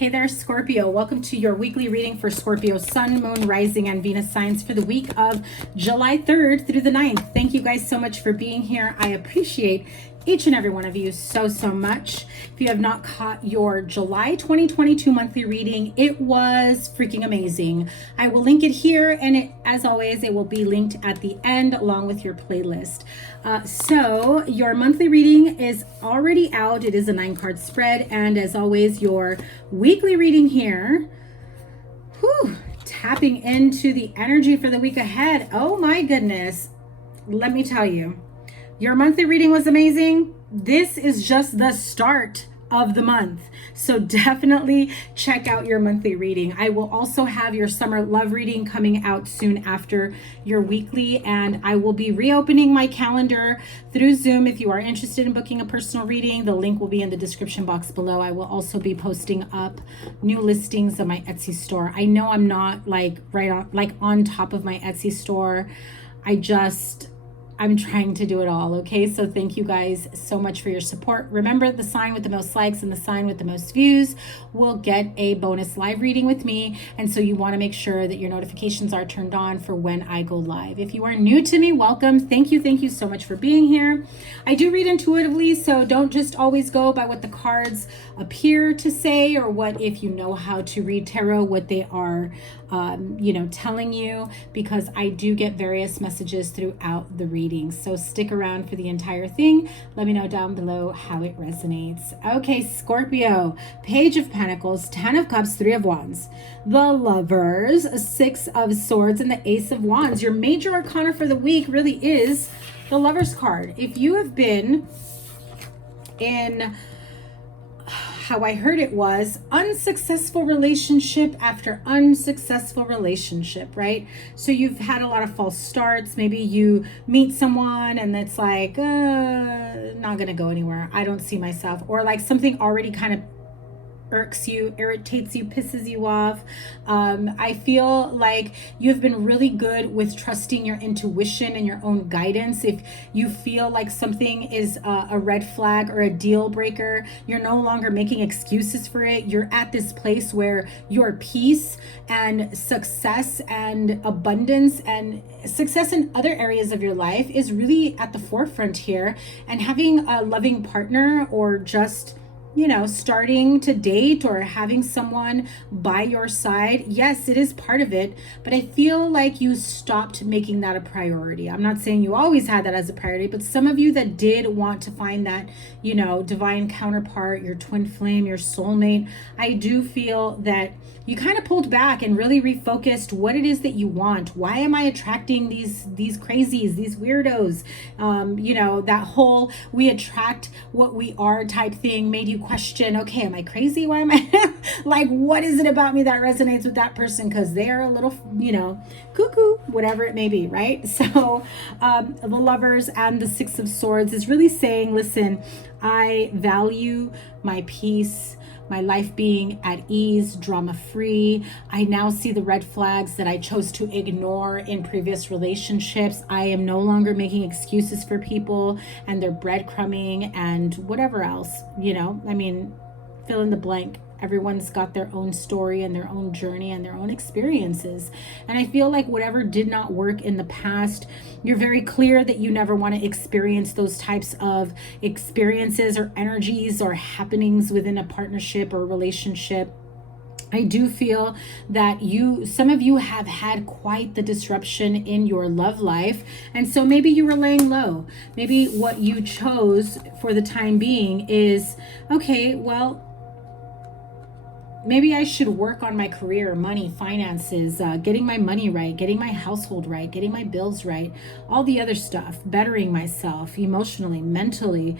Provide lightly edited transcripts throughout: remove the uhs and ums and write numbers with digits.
Hey there, Scorpio. Welcome to your weekly reading for Scorpio Sun, Moon, Rising, and Venus signs for the week of July 3rd through the 9th. Thank you guys so much for being here. I appreciate each and every one of you so much. If you have not caught your July 2022 monthly reading, it was freaking amazing. I will link it here, and as always, it will be linked at the end along with your playlist. So your monthly reading is already out. It is a 9-card spread, and as always, your weekly reading here, tapping into the energy for the week ahead. Oh my goodness, let me tell you, your monthly reading was amazing. This is just the start of the month. So definitely check out your monthly reading. I will also have your summer love reading coming out soon after your weekly, and I will be reopening my calendar through Zoom. If you are interested in booking a personal reading, the link will be in the description box below. I will also be posting up new listings on my Etsy store. I know I'm not like on top of my Etsy store. I'm trying to do it all, okay? So thank you guys so much for your support. Remember, the sign with the most likes and the sign with the most views will get a bonus live reading with me. And so you want to make sure that your notifications are turned on for when I go live. If you are new to me, welcome. Thank you so much for being here. I do read intuitively, so don't just always go by what the cards appear to say, or what, if you know how to read tarot, what they are telling you, because I do get various messages throughout the reading. So stick around for the entire thing. Let me know down below how it resonates. Okay, Scorpio, Page of Pentacles, 10 of Cups, 3 of Wands, the Lovers, 6 of Swords, and the Ace of Wands. Your major arcana for the week really is the Lovers card. If you have been in, how I heard it was, unsuccessful relationship after unsuccessful relationship, right? So you've had a lot of false starts. Maybe you meet someone and it's like, not gonna go anywhere. I don't see myself. Or like something already kind of irks you, irritates you, pisses you off. I feel like you've been really good with trusting your intuition and your own guidance. If you feel like something is a red flag or a deal breaker, you're no longer making excuses for it. You're at this place where your peace and success and abundance and success in other areas of your life is really at the forefront here. And having a loving partner, or just starting to date or having someone by your side, yes, it is part of it, but I feel like you stopped making that a priority. I'm not saying you always had that as a priority, but some of you that did want to find that, divine counterpart, your twin flame, your soulmate, I do feel that you kind of pulled back and really refocused what it is that you want. Why am I attracting these crazies, these weirdos? That whole we attract what we are type thing made you question, okay, am I crazy? Why am I like, what is it about me that resonates with that person? Because they're a little, cuckoo, whatever it may be, right? So the Lovers and the 6 of Swords is really saying, listen, I value my peace, my life being at ease, drama-free. I now see the red flags that I chose to ignore in previous relationships. I am no longer making excuses for people and their breadcrumbing and whatever else, fill in the blank. Everyone's got their own story and their own journey and their own experiences. And I feel like whatever did not work in the past, you're very clear that you never want to experience those types of experiences or energies or happenings within a partnership or relationship. I do feel that some of you have had quite the disruption in your love life. And so maybe you were laying low. Maybe what you chose for the time being is, okay, well, maybe I should work on my career, money, finances, getting my money right, getting my household right, getting my bills right, all the other stuff, bettering myself emotionally, mentally,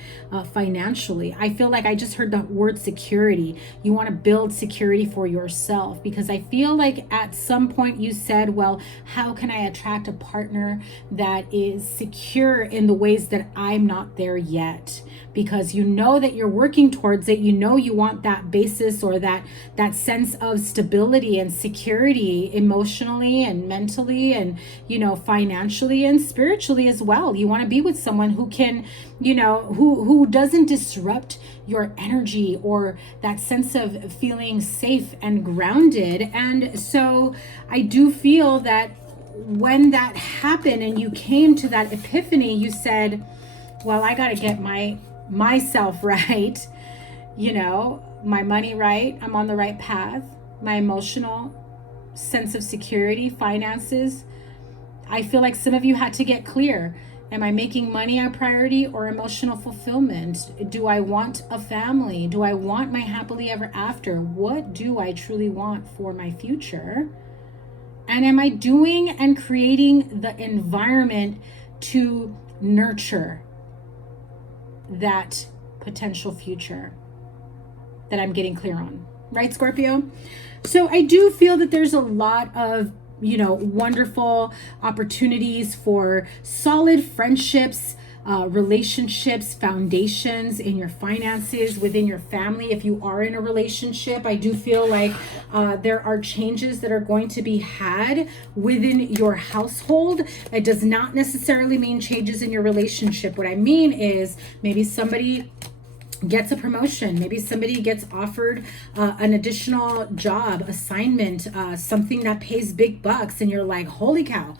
financially. I feel like I just heard the word security. You want to build security for yourself, because I feel like at some point you said, well, how can I attract a partner that is secure in the ways that I'm not there yet? because you know that you're working towards it. You know you want that basis or that sense of stability and security emotionally and mentally and, you know, financially and spiritually as well. You want to be with someone who can, you know, who doesn't disrupt your energy or that sense of feeling safe and grounded. And so I do feel that when that happened and you came to that epiphany, you said, well, I got to get myself right, you know, my money right, I'm on the right path, my emotional sense of security, finances. I feel like some of you had to get clear. Am I making money a priority or emotional fulfillment? Do I want a family? Do I want my happily ever after? What do I truly want for my future? And am I doing and creating the environment to nurture that potential future that I'm getting clear on? Right, Scorpio? So I do feel that there's a lot of, you know, wonderful opportunities for solid friendships, relationships, foundations in your finances, within your family. If you are in a relationship, I do feel like there are changes that are going to be had within your household. It does not necessarily mean changes in your relationship. What I mean is maybe somebody gets a promotion, maybe somebody gets offered an additional job, assignment, something that pays big bucks, and you're like, holy cow,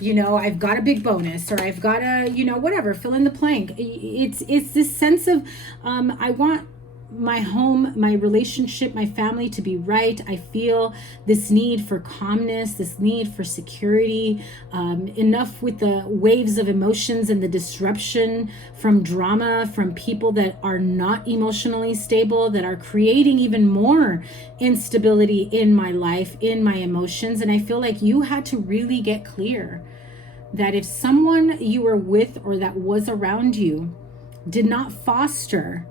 you know, I've got a big bonus, or I've got a, you know, whatever, fill in the blank. It's this sense of I want my home, my relationship, my family to be right. I feel this need for calmness, this need for security, enough with the waves of emotions and the disruption from drama, from people that are not emotionally stable, that are creating even more instability in my life, in my emotions. And I feel like you had to really get clear that if someone you were with or that was around you did not foster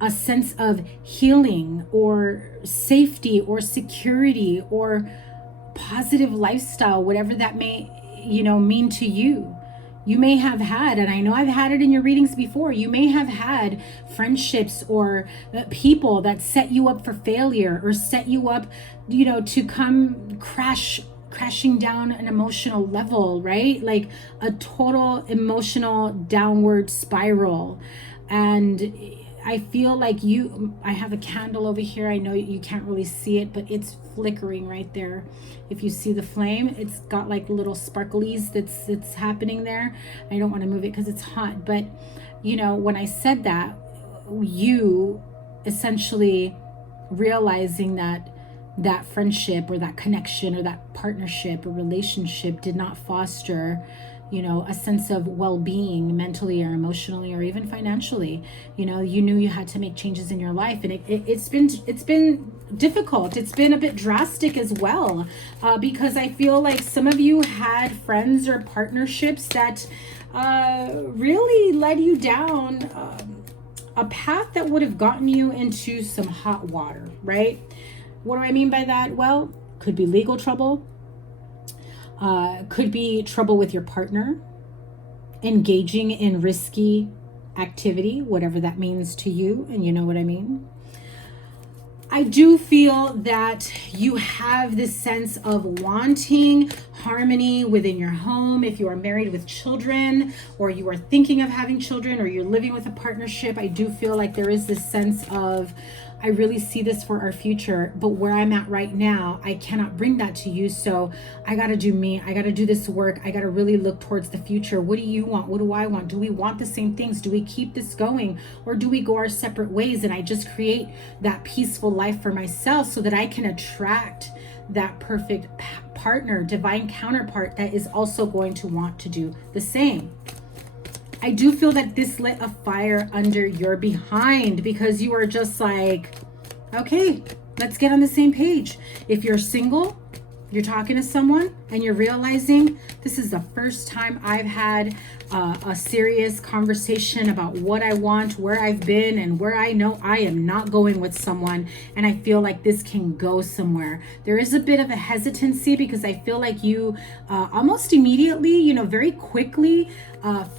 a sense of healing or safety or security or positive lifestyle, whatever that may, you know, mean to you. You may have had, and I know I've had it in your readings before, you may have had friendships or people that set you up for failure or set you up, you know, to come crashing down an emotional level, right? Like a total emotional downward spiral. And I feel like I have a candle over here. I know you can't really see it, but it's flickering right there. If you see the flame, it's got like little sparklies that's happening there. I don't want to move it because it's hot. But, you know, when I said that, you essentially realizing that friendship or that connection or that partnership or relationship did not foster, you know, a sense of well-being mentally or emotionally or even financially. You know, you knew you had to make changes in your life, and it's been difficult. It's been a bit drastic as well, because I feel like some of you had friends or partnerships that really led you down a path that would have gotten you into some hot water, right? What do I mean by that? Well, could be legal trouble. Could be trouble with your partner, engaging in risky activity, whatever that means to you, and you know what I mean. I do feel that you have this sense of wanting harmony within your home. If you are married with children, or you are thinking of having children, or you're living with a partnership, I do feel like there is this sense of, I really see this for our future, but where I'm at right now, I cannot bring that to you. So I got to do me. I got to do this work. I got to really look towards the future. What do you want? What do I want? Do we want the same things? Do we keep this going, or do we go our separate ways? And I just create that peaceful life for myself so that I can attract that perfect partner, divine counterpart that is also going to want to do the same. I do feel that this lit a fire under your behind, because you are just like, okay, let's get on the same page. If you're single, You're talking to someone and you're realizing this is the first time I've had a serious conversation about what I want, where I've been, and where I know I am not going with someone, and I feel like this can go somewhere. There is a bit of a hesitancy because I feel like you almost immediately, you know, very quickly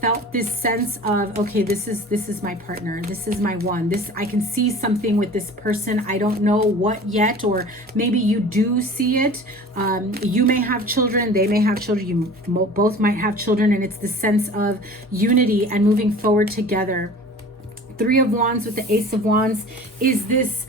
felt this sense of, okay, this is my partner, this is my one, this, I can see something with this person. I don't know what yet, or maybe you do see it. You may have children, they may have children, you both might have children, and it's the sense of unity and moving forward together. Three of Wands with the Ace of Wands is this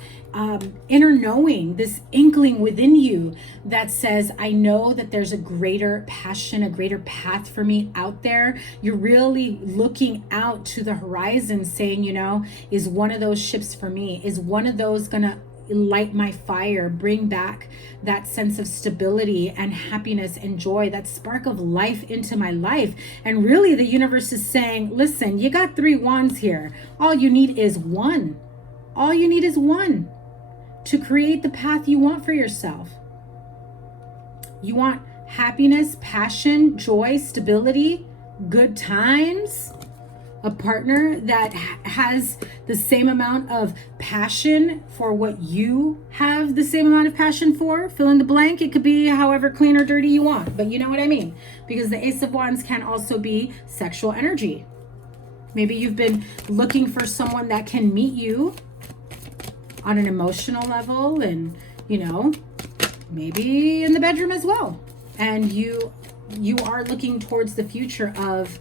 inner knowing, this inkling within you that says, I know that there's a greater passion, a greater path for me out there. You're really looking out to the horizon saying, you know, is one of those ships for me? Is one of those gonna light my fire, bring back that sense of stability and happiness and joy, that spark of life into my life? And really the universe is saying, listen, you got 3 wands here. All you need is one. All you need is one to create the path you want for yourself. You want happiness, passion, joy, stability, good times, a partner that has the same amount of passion for what you have the same amount of passion for. Fill in the blank. It could be however clean or dirty you want, but you know what I mean, because the Ace of Wands can also be sexual energy. Maybe you've been looking for someone that can meet you on an emotional level, and you know, maybe in the bedroom as well, and you are looking towards the future of,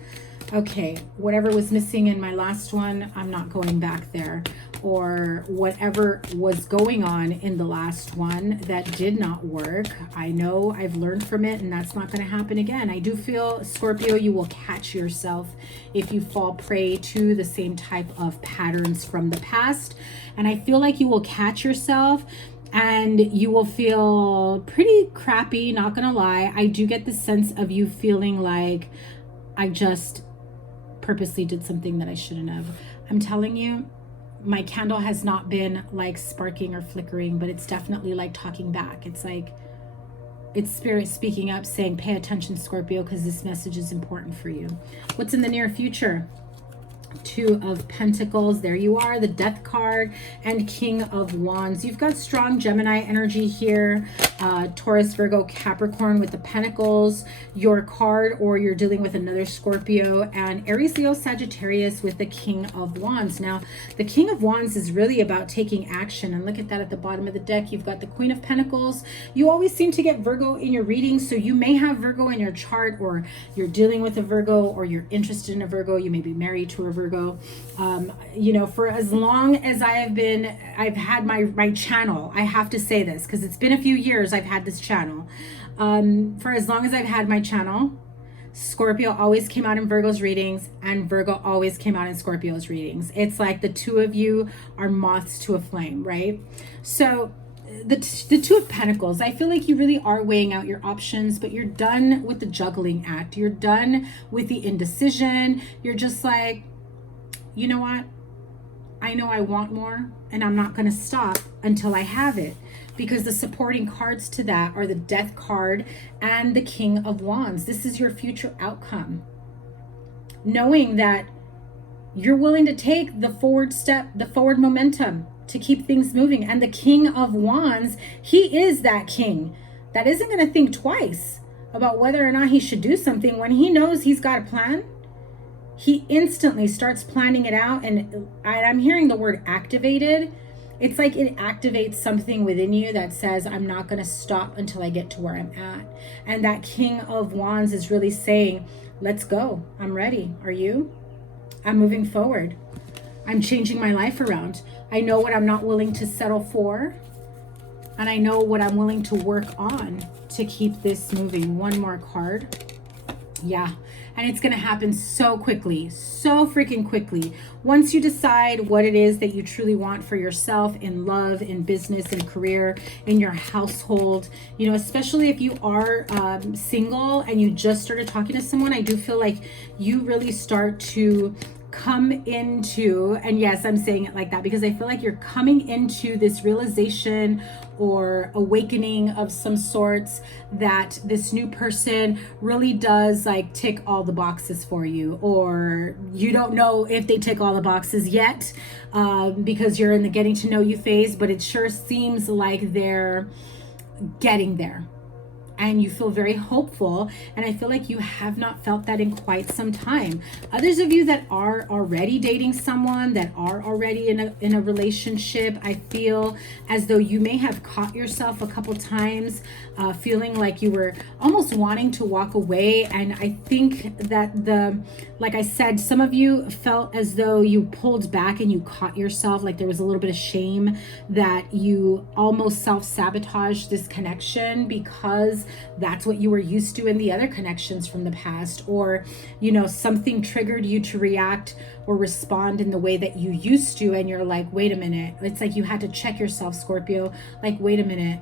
okay, whatever was missing in my last one, I'm not going back there, or whatever was going on in the last one that did not work, I know I've learned from it and that's not going to happen again. I do feel, Scorpio, you will catch yourself if you fall prey to the same type of patterns from the past, and I feel like you will catch yourself and you will feel pretty crappy, not gonna lie. I do get the sense of you feeling like, I just purposely did something that I shouldn't have. I'm telling you, my candle has not been like sparking or flickering, but it's definitely like talking back. It's like, it's spirit speaking up saying, pay attention, Scorpio, because this message is important for you. What's in the near future? 2 of Pentacles, there you are, the Death card, and King of Wands. You've got strong Gemini energy here, Taurus, Virgo, Capricorn with the Pentacles, your card, or you're dealing with another Scorpio, and Aries, Leo, Sagittarius with the King of Wands. Now, the King of Wands is really about taking action, and look at that at the bottom of the deck. You've got the Queen of Pentacles. You always seem to get Virgo in your readings, so you may have Virgo in your chart, or you're dealing with a Virgo, or you're interested in a Virgo. You may be married to a Virgo. You know, for as long as I've had my channel, I have to say this because it's been a few years I've had this channel. For as long as I've had my channel, Scorpio always came out in Virgo's readings, and Virgo always came out in Scorpio's readings. It's like the two of you are moths to a flame, right? So the 2 of Pentacles, I feel like you really are weighing out your options, but you're done with the juggling act. You're done with the indecision. You're just like, you know what? I know I want more, and I'm not going to stop until I have it, because the supporting cards to that are the Death card and the King of Wands. This is your future outcome. Knowing that you're willing to take the forward step, the forward momentum to keep things moving. And the King of Wands, he is that king that isn't going to think twice about whether or not he should do something. When he knows he's got a plan, he instantly starts planning it out. And I'm hearing the word activated. It's like it activates something within you that says, I'm not going to stop until I get to where I'm at. And that King of Wands is really saying, let's go. I'm ready. Are you? I'm moving forward. I'm changing my life around. I know what I'm not willing to settle for. And I know what I'm willing to work on to keep this moving. One more card. Yeah. And it's going to happen so quickly, so freaking quickly. Once you decide what it is that you truly want for yourself in love, in business, in career, in your household, you know, especially if you are single and you just started talking to someone, I do feel like you really start to come into, and yes, I'm saying it like that because I feel like you're coming into this realization or awakening of some sorts that this new person really does like tick all the boxes for you, or you don't know if they tick all the boxes yet, because you're in the getting to know you phase, but it sure seems like they're getting there. And you feel very hopeful, and I feel like you have not felt that in quite some time. Others of you that are already dating someone, that are already in a relationship, I feel as though you may have caught yourself a couple times feeling like you were almost wanting to walk away. And I think that like I said, some of you felt as though you pulled back and you caught yourself, like there was a little bit of shame that you almost self-sabotaged this connection because that's what you were used to in the other connections from the past, or you know, something triggered you to react or respond in the way that you used to, and you're like, wait a minute. It's like you had to check yourself, Scorpio, like, wait a minute,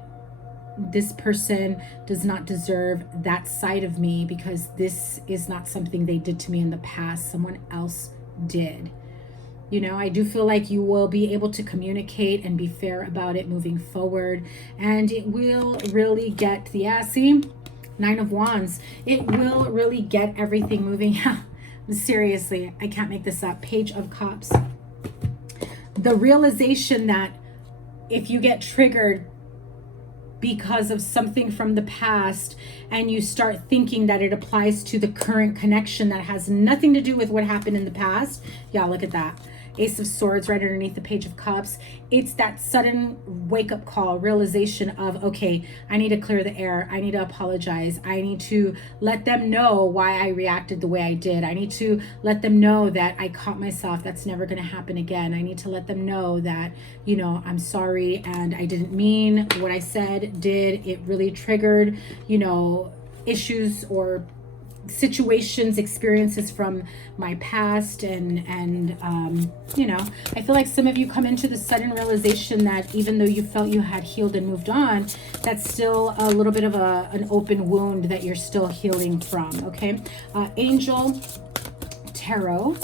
this person does not deserve that side of me because this is not something they did to me in the past, someone else did. You know, I do feel like you will be able to communicate and be fair about it moving forward. And it will really get the, see, 9 of Wands. It will really get everything moving. Seriously, I can't make this up. Page of Cups. The realization that if you get triggered because of something from the past and you start thinking that it applies to the current connection that has nothing to do with what happened in the past. Yeah, look at that. Ace of Swords right underneath the Page of Cups. It's that sudden wake-up call, realization of, okay, I need to clear the air. I need to apologize. I need to let them know why I reacted the way I did. I need to let them know that I caught myself. That's never going to happen again. I need to let them know that, you know, I'm sorry and I didn't mean what I said, did. It really triggered, you know, issues or situations, experiences from my past, and you know, I feel like some of you come into the sudden realization that even though you felt you had healed and moved on, that's still a little bit of an open wound that you're still healing from. Okay, Angel Tarot,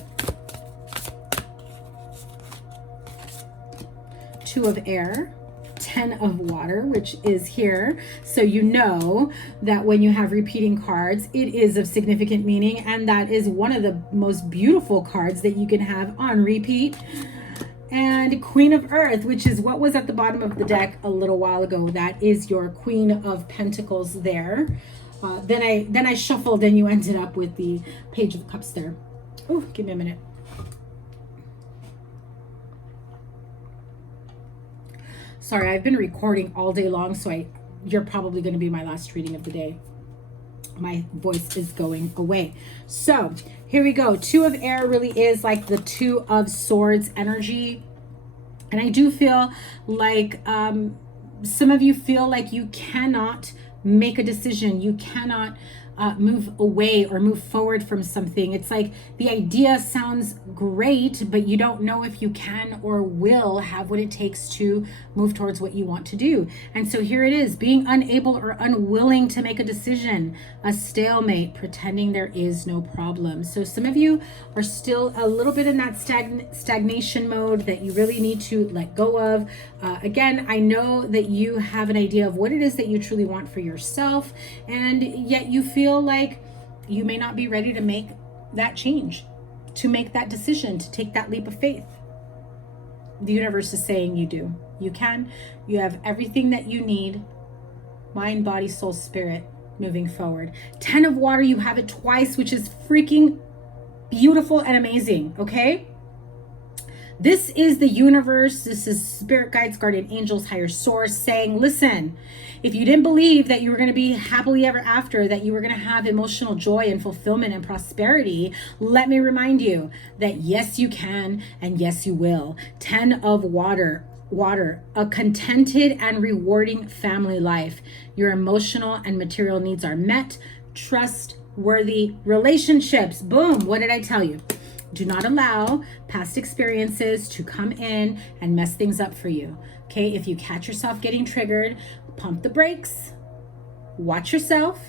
2 of Air, 10 of Water, which is here. So you know that when you have repeating cards, it is of significant meaning, and that is one of the most beautiful cards that you can have on repeat. And Queen of Earth, which is what was at the bottom of the deck a little while ago. That is your Queen of Pentacles there. Then I shuffled and you ended up with the Page of Cups there. Oh, give me a minute. Sorry, I've been recording all day long, so you're probably going to be my last reading of the day. My voice is going away. So here we go. 2 of Air really is like the 2 of Swords energy. And I do feel like some of you feel like you cannot make a decision. You cannot move away or move forward from something. It's like the idea sounds great, but you don't know if you can or will have what it takes to move towards what you want to do. And so here it is, being unable or unwilling to make a decision, a stalemate, pretending there is no problem. So some of you are still a little bit in that stagnation mode that you really need to let go of. Again, I know that you have an idea of what it is that you truly want for yourself, and yet you feel like you may not be ready to make that change, to make that decision, to take that leap of faith. The universe is saying you do. You can. You have everything that you need, mind, body, soul, spirit, moving forward. 10 of Water, you have it twice, which is freaking beautiful and amazing, okay? This is the universe. This is spirit guides, guardian angels, higher source saying, listen, if you didn't believe that you were going to be happily ever after, that you were going to have emotional joy and fulfillment and prosperity, let me remind you that yes, you can, and yes, you will. 10 of Water, a contented and rewarding family life. Your emotional and material needs are met. Trustworthy relationships. Boom. What did I tell you? Do not allow past experiences to come in and mess things up for you. Okay, if you catch yourself getting triggered, pump the brakes, watch yourself,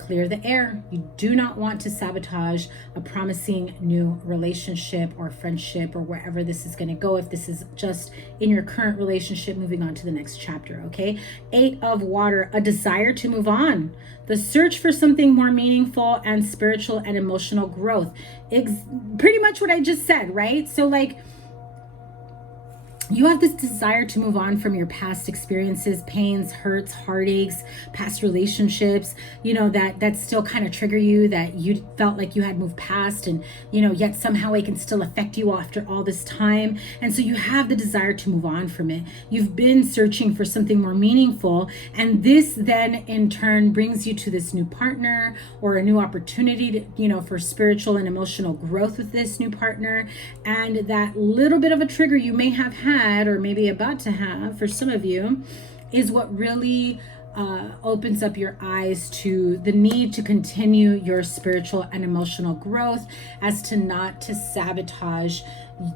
clear the air. You do not want to sabotage a promising new relationship or friendship or wherever this is going to go. If this is just in your current relationship, moving on to the next chapter, okay? 8 of Water, a desire to move on. The search for something more meaningful and spiritual and emotional growth. Pretty much what I just said, right? So like, you have this desire to move on from your past experiences, pains, hurts, heartaches, past relationships, you know, that still kind of trigger you, that you felt like you had moved past, and, you know, yet somehow it can still affect you after all this time. And so you have the desire to move on from it. You've been searching for something more meaningful. And this then in turn brings you to this new partner or a new opportunity to, you know, for spiritual and emotional growth with this new partner. And that little bit of a trigger you may have had, or maybe about to have for some of you, is what really opens up your eyes to the need to continue your spiritual and emotional growth, as to not to sabotage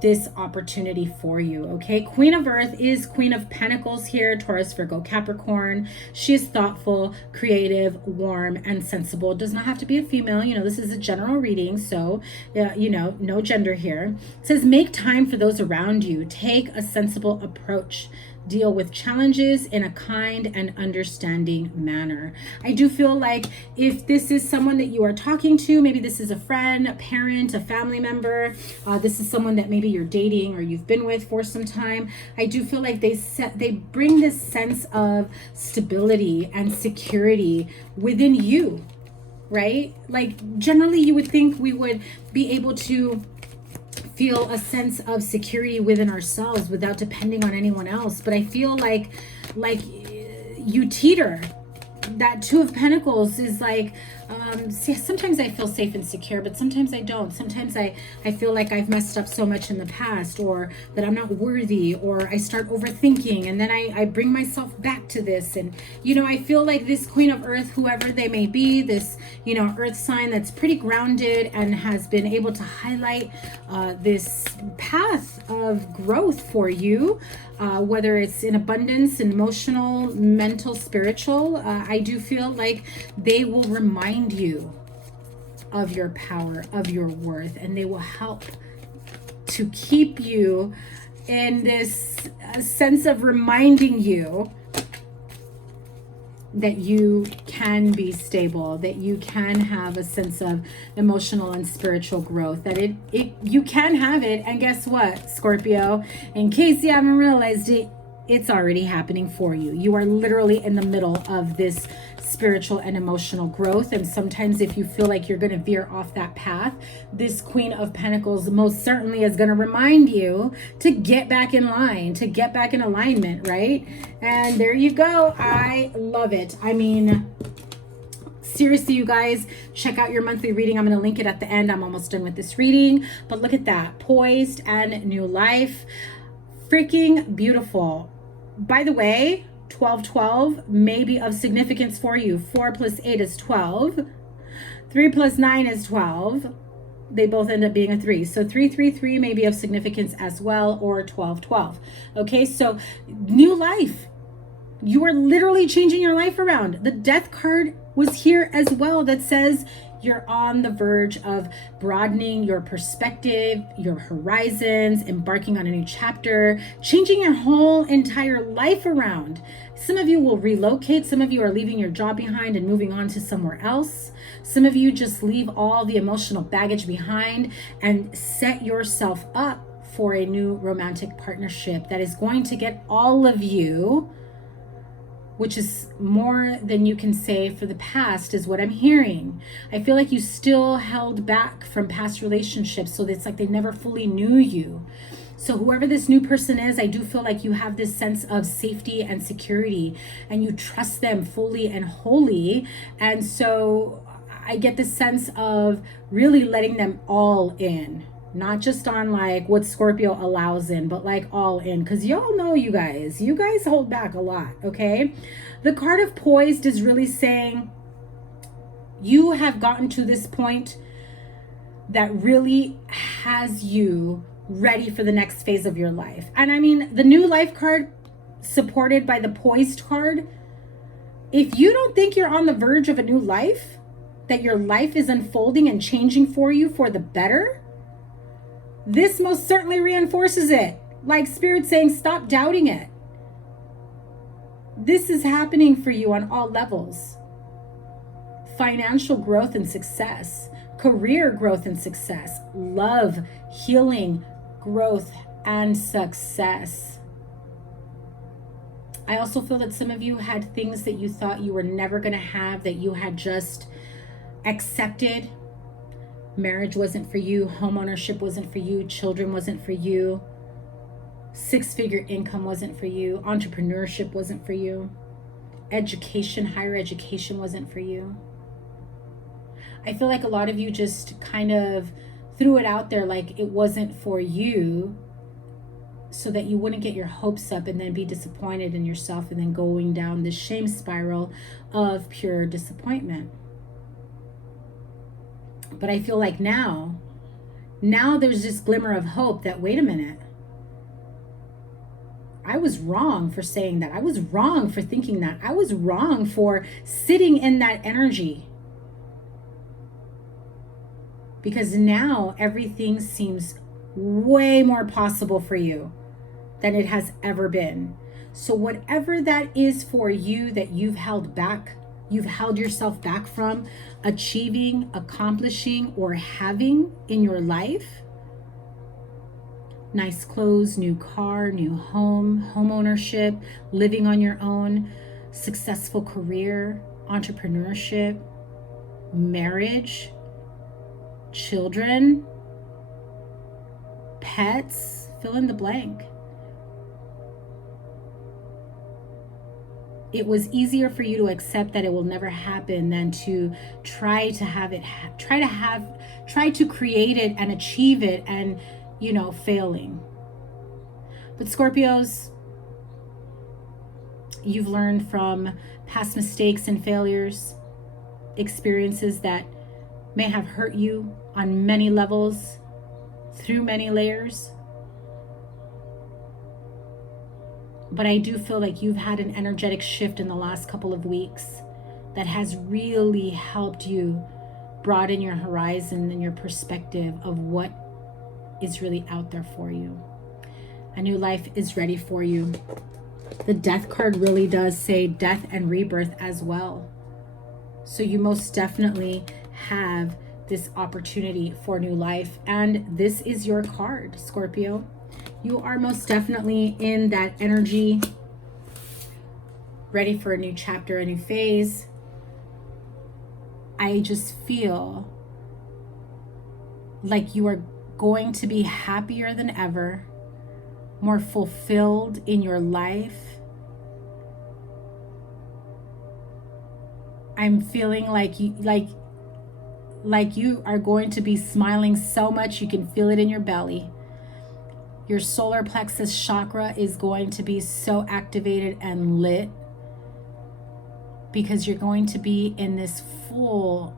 this opportunity for you. Okay, Queen of Earth is Queen of Pentacles here, Taurus, Virgo, Capricorn. She is thoughtful, creative, warm, and sensible. It does not have to be a female. You know, this is a general reading, so you know, no gender here. It says, make time for those around you. Take a sensible approach. Deal with challenges in a kind and understanding manner. I do feel like if this is someone that you are talking to, maybe this is a friend, a parent, a family member, this is someone that maybe you're dating or you've been with for some time, I do feel like they bring this sense of stability and security within you, right? Like generally you would think we would be able to feel a sense of security within ourselves without depending on anyone else. But I feel like you teeter. That Two of Pentacles is like, sometimes I feel safe and secure, but sometimes I don't. Sometimes I feel like I've messed up so much in the past, or that I'm not worthy, or I start overthinking, and then I bring myself back to this. And, you know, I feel like this Queen of Earth, whoever they may be, this, you know, earth sign that's pretty grounded and has been able to highlight this path of growth for you, whether it's in abundance, emotional, mental, spiritual. I do feel like they will remind you of your power, of your worth, and they will help to keep you in this sense of reminding you that you can be stable, that you can have a sense of emotional and spiritual growth, that you can have it. And guess what, Scorpio, in case you haven't realized it, it's already happening for you. You are literally in the middle of this spiritual and emotional growth. And sometimes if you feel like you're going to veer off that path, this Queen of Pentacles most certainly is going to remind you to get back in line, to get back in alignment, right? And there you go. I love it. I mean, seriously, you guys, check out your monthly reading. I'm going to link it at the end. I'm almost done with this reading, but look at that. Poised and new life. Freaking beautiful. By the way, 1212 may be of significance for you. 4 plus 8 is 12. 3 plus 9 is 12. They both end up being a 3. So 333 may be of significance as well, or 1212. Okay, so new life. You are literally changing your life around. The Death card was here as well, that says you're on the verge of broadening your perspective, your horizons, embarking on a new chapter, changing your whole entire life around. Some of you will relocate. Some of you are leaving your job behind and moving on to somewhere else. Some of you just leave all the emotional baggage behind and set yourself up for a new romantic partnership that is going to get all of you, which is more than you can say for the past, is what I'm hearing. I feel like you still held back from past relationships, so it's like they never fully knew you. So whoever this new person is, I do feel like you have this sense of safety and security, and you trust them fully and wholly. And so I get the sense of really letting them all in. Not just on like what Scorpio allows in, but like all in. Because y'all know you guys hold back a lot, okay? The card of Poised is really saying you have gotten to this point that really has you ready for the next phase of your life. And I mean, the new life card supported by the Poised card, if you don't think you're on the verge of a new life, that your life is unfolding and changing for you for the better, this most certainly reinforces it. Like Spirit saying, stop doubting it. This is happening for you on all levels. Financial growth and success, career growth and success, love, healing, growth, and success. I also feel that some of you had things that you thought you were never going to have, that you had just accepted. Marriage wasn't for you, home ownership wasn't for you, children wasn't for you, six-figure income wasn't for you, entrepreneurship wasn't for you, education, higher education wasn't for you. I feel like a lot of you just kind of threw it out there like it wasn't for you, so that you wouldn't get your hopes up and then be disappointed in yourself and then going down this shame spiral of pure disappointment. But I feel like now there's this glimmer of hope that, wait a minute, I was wrong for saying that. I was wrong for thinking that. I was wrong for sitting in that energy. Because now everything seems way more possible for you than it has ever been. So whatever that is for you that you've held back, you've held yourself back from achieving, accomplishing, or having in your life, nice clothes, new car, new home, home ownership, living on your own, successful career, entrepreneurship, marriage, children, pets, fill in the blank. It was easier for you to accept that it will never happen than to try to have it, try to create it and achieve it and, failing. But Scorpios, you've learned from past mistakes and failures, experiences that may have hurt you on many levels, through many layers. But I do feel like you've had an energetic shift in the last couple of weeks that has really helped you broaden your horizon and your perspective of what is really out there for you. A new life is ready for you. The Death card really does say death and rebirth as well. So you most definitely have this opportunity for new life. And this is your card, Scorpio. You are most definitely in that energy, ready for a new chapter, a new phase. I just feel like you are going to be happier than ever, more fulfilled in your life. I'm feeling like you are going to be smiling so much you can feel it in your belly. Your solar plexus chakra is going to be so activated and lit because you're going to be in this full,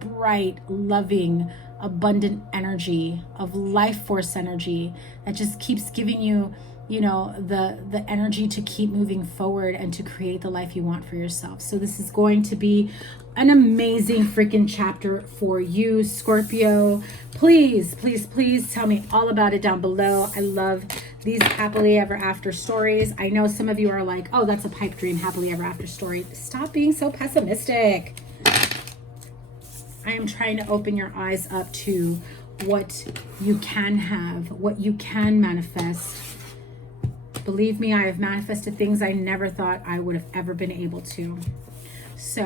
bright, loving, abundant energy of life force energy that just keeps giving you, the energy to keep moving forward and to create the life you want for yourself. So this is going to be an amazing freaking chapter for you, Scorpio. Please, please, please tell me all about it down below. I love these happily ever after stories. I know some of you are like, oh, that's a pipe dream, happily ever after story. Stop being so pessimistic. I am trying to open your eyes up to what you can have, what you can manifest. Believe me, I have manifested things I never thought I would have ever been able to. So,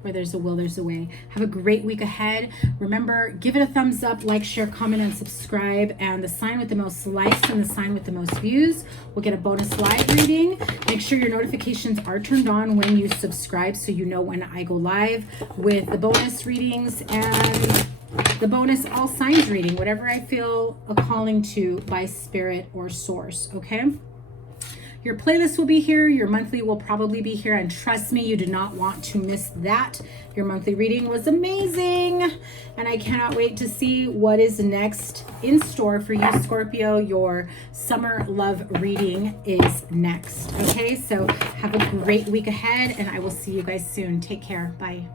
where there's a will, there's a way. Have a great week ahead. Remember, give it a thumbs up, like, share, comment, and subscribe. And the sign with the most likes and the sign with the most views will get a bonus live reading. Make sure your notifications are turned on when you subscribe so you know when I go live with the bonus readings and the bonus all signs reading, whatever I feel a calling to by spirit or source, okay? Your playlist will be here. Your monthly will probably be here. And trust me, you do not want to miss that. Your monthly reading was amazing. And I cannot wait to see what is next in store for you, Scorpio. Your summer love reading is next. Okay, so have a great week ahead and I will see you guys soon. Take care. Bye.